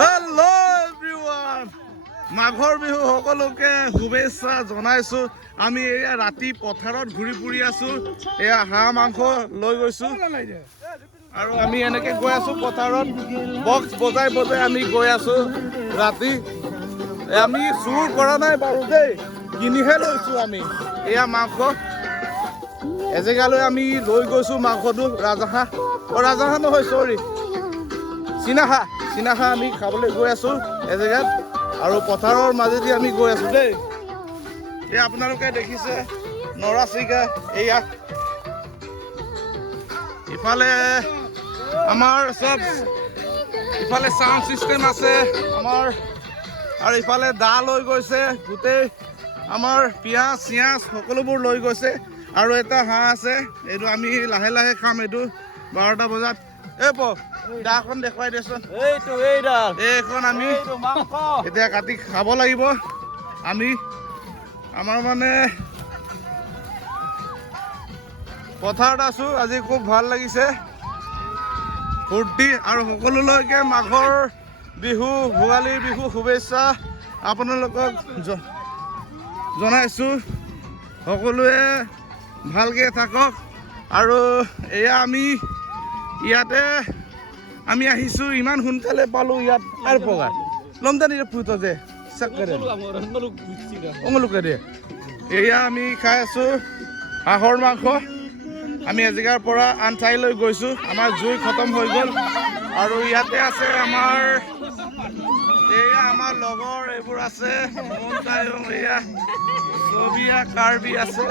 Hello' everyone, মাঘৰ বিহু সকলোকে শুভেচ্ছা জনাইছো। আমি এয়া ৰাতি পথাৰত ঘূৰি ফুৰি আছো। এয়া হাঁহ মাংস লৈ গৈছো আৰু আমি এনেকে গৈ আছো পথাৰত, বক্স বজাই বজাই আমি গৈ আছো ৰাতি। আমি চুৰ কৰা নাই বাৰু দেই, কিনিহে লৈছো আমি। এয়া মাংস এজেগালৈ আমি লৈ গৈছো মাংসটো, ৰাজহাঁহ ৰাজহাঁহ নহয় চৰি, চীনাহাঁহ আমি খাবলৈ গৈ আছো এজেগাত আৰু পথাৰৰ মাজেদি আমি গৈ আছো দেই। এই আপোনালোকে দেখিছে নৰাচিগা, এয়া ইফালে আমাৰ চব, ইফালে চাউণ্ড চিষ্টেম আছে আমাৰ, আৰু ইফালে দা লৈ গৈছে গোটেই আমাৰ, পিঁয়াজ চিয়াজ সকলোবোৰ লৈ গৈছে। আৰু এটা হাঁহ আছে, এইটো আমি লাহে লাহে খাম, এইটো 12টা বজাত। দাখন দেখুৱাই দেচোন, এইখন আমি এতিয়া কাটি খাব লাগিব। আমি আমাৰ মানে পথাৰত আছো আজি, খুব ভাল লাগিছে ফূৰ্তি, আৰু সকলোলৈকে মাঘৰ বিহু ভোগালী বিহু শুভেচ্ছা আপোনালোকক জনাইছো। সকলোৱে ভালকে থাকক। আৰু এয়া আমি ইয়াতে আমি আহিছো, ইমান সোনকালে পালো ইয়াত আর পগা লমদানি ফুটো যে চাকরে অমলুকে দিয়ে। এয়া আমি খাই আছো হাঁহৰ মাংস। আমি এজেগাৰ পৰা আন ঠাইলৈ গৈছো, আমাৰ জুই খতম হৈ গ'ল। আৰু ইয়াতে আছে আমাৰ, এয়া আমাৰ লগৰ এইবোৰ আছে, এয়া ছবিয়া কাৰ্বি আছে,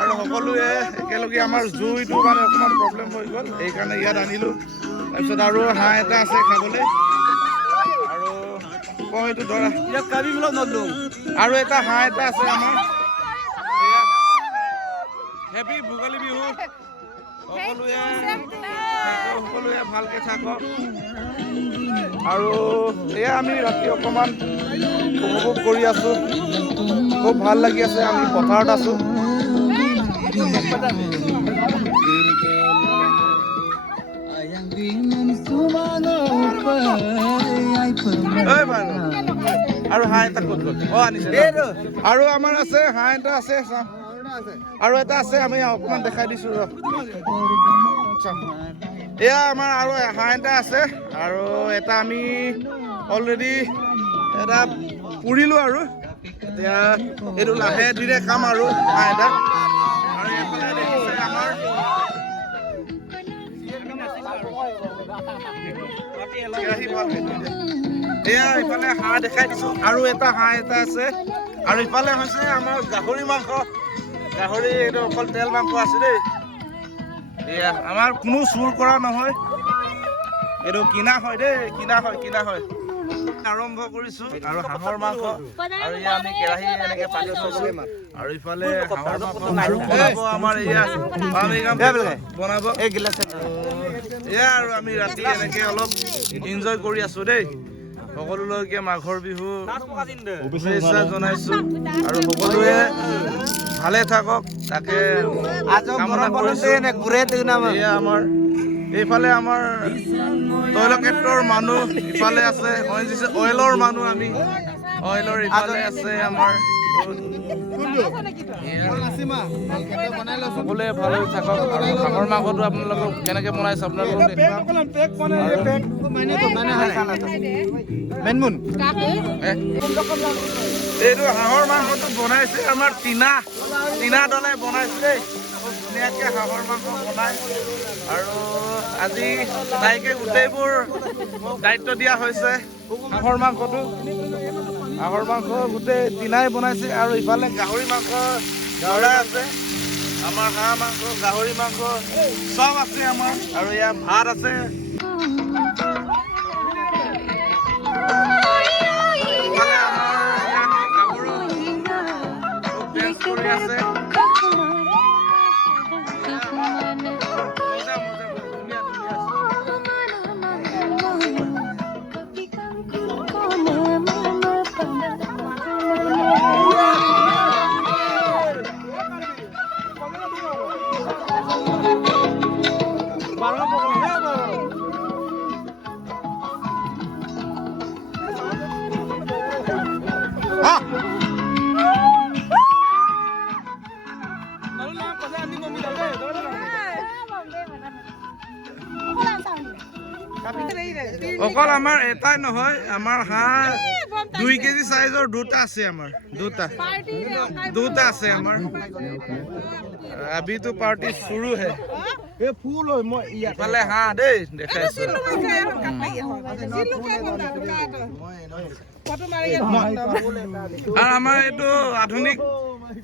আৰু সকলোৱে একেলগে আমাৰ জুইটো মানে অকণমান প্ৰব্লেম হৈ গ'ল, সেইকাৰণে ইয়াত আনিলোঁ। তাৰপিছত আৰু হাঁহ এটা আছে খাবলৈ, আৰু এইটো ধৰা আৰু এটা হাঁহ এটা আছে আমাৰ। হেপী ভোগালী বিহু, সকলোৱে ভালকে থাকক। আৰু এয়া আমি ৰাতি অকণমান উপভোগ কৰি আছো, খুব ভাল লাগি আছে। আমি পথাৰত আছো। আৰু হাঁহ এটা ক'ত গ'ল? আনিছে। আৰু আমাৰ আছে হাঁহ এটা আছে, আৰু এটা আছে, আমি অকণমান দেখাই দিছো ৰ। এয়া আমাৰ আৰু হাঁহ এটা আছে, আৰু এটা আমি অলৰেডি এটা পুৰিলো, আৰু এতিয়া এইটো লাহে ধীৰে খাম আৰু হাঁহ এটা। আৰু এইফালে দেখিছে আমাৰ এয়া ইফালে হাঁহ দেখাই দিছো, আৰু এটা হাঁহ এটা আছে। আৰু ইফালে হৈছে আমাৰ গাহৰি মাংস, গাহৰি, এইটো অকল তেল মাংস আছে দেই। এয়া আমাৰ কোনো চুৰ কৰা নহয়, এইটো কিনা হয় দেই, কিনা হয়। আৰম্ভ কৰিছো, আৰু হাঁহৰ মাংস, আৰু এয়া আমি কেৰাহী এনেকে পাতি থৈছো, আৰু ইফালে হাঁহৰ মাংস আৰু বনাব আমাৰ, এয়া বনাব এয়া। আৰু আমি ৰাতি এনেকে অলপ এনজয় কৰি আছো দেই। সকলোলৈকে মাঘৰ বিহু শুভেচ্ছা জনাইছো, আৰু সকলোৱে ভালে থাকক তাকে কামনা কৰিছো। এয়া আমাৰ এইফালে আমাৰ তৈলক্ষেত্ৰৰ মানুহ, ইফালে আছে অইলৰ মানুহ, আমি অইলৰ ইফালে আছে আমাৰ। সকলোৱে ভাল হৈ থাকক। আৰু হাঁহৰ মাংসটো আপোনালোকক কেনেকে বনাইছে আপোনালোকক এইটো হাঁহৰ মাংসটো বনাইছে আমাৰ টিনা দলে বনাইছে দেই, খুব ধুনীয়াকে হাঁহৰ মাংস বনাই। আৰু আজি তাইকে গোটেইবোৰ দায়িত্ব দিয়া হৈছে। হাঁহৰ মাংস গোটেই টিনাই বনাইছে। আৰু ইফালে গাহৰি মাংস জৰা আছে, আমাৰ হাঁহ মাংস, গাহৰি মাংস চব আছে আমাৰ। আৰু ইয়াত ভাত আছে। ইফালে আমাৰ গাভৰু খুব ডেন্স কৰি আছে। অকল আমাৰ এটাই নহয়, আমাৰ হাঁহ 2 কেজি সাইজৰ দুটা আছে, আমাৰ দুটা আছে আমাৰ। अभी तो पार्टी शुरू है। ये फूल हो मैं इफाले हां दे देखाइছো। আর আমাৰ এটো আধুনিক,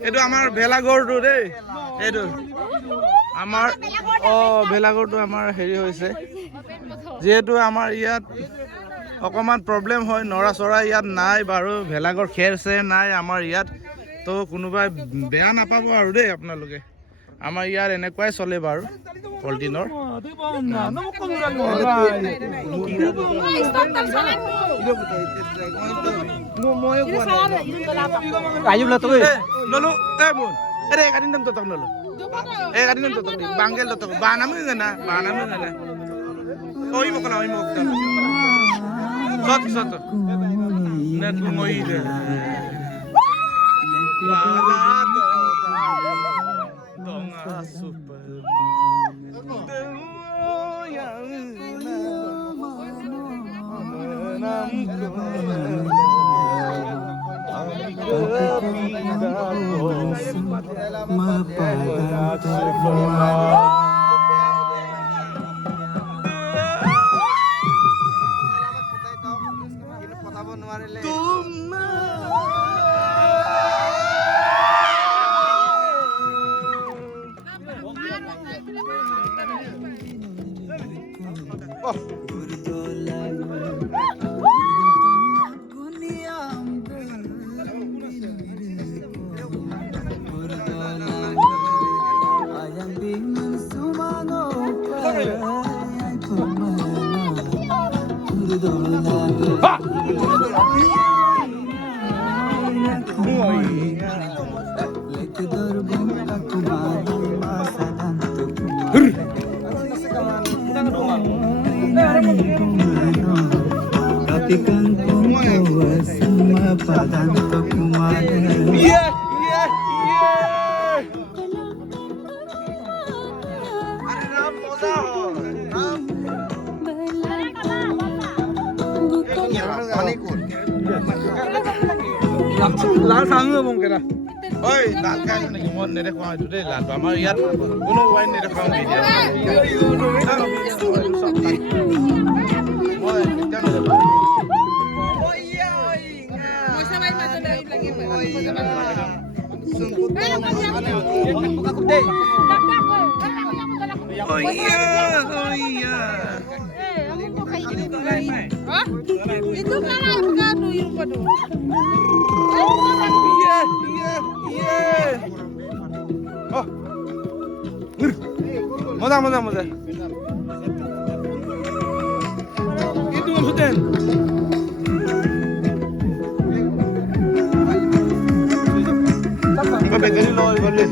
এটো আমাৰ বেলাগৰটো দেই, এটো আমাৰ বেলাগৰটো আমাৰ হেৰি হৈছে, যেহেতু আমাৰ ইয়াত অকমান প্ৰবলেম হয়, নৰা চৰা ইয়াত নাই বাৰু, ভেলাগৰ খেৰ চেৰ নাই আমাৰ ইয়াত, তো কোনোবাই বেয়া নাপাব আৰু দেই আপোনালোকে। আমাৰ ইয়াৰ এনেকুৱাই চলে বাৰু পলিটিনৰ। লাল খাঙে বংকেৰা ঐ লাল খাই নেকি মই নেদেখাওঁ এইটো দেই, লাল আমাৰ ইয়াত কোনো wine নেদেখাওঁ itu kan bukan tuyul padu. Oh, mozah. Itu maksudnya. Apa begini loh, boleh.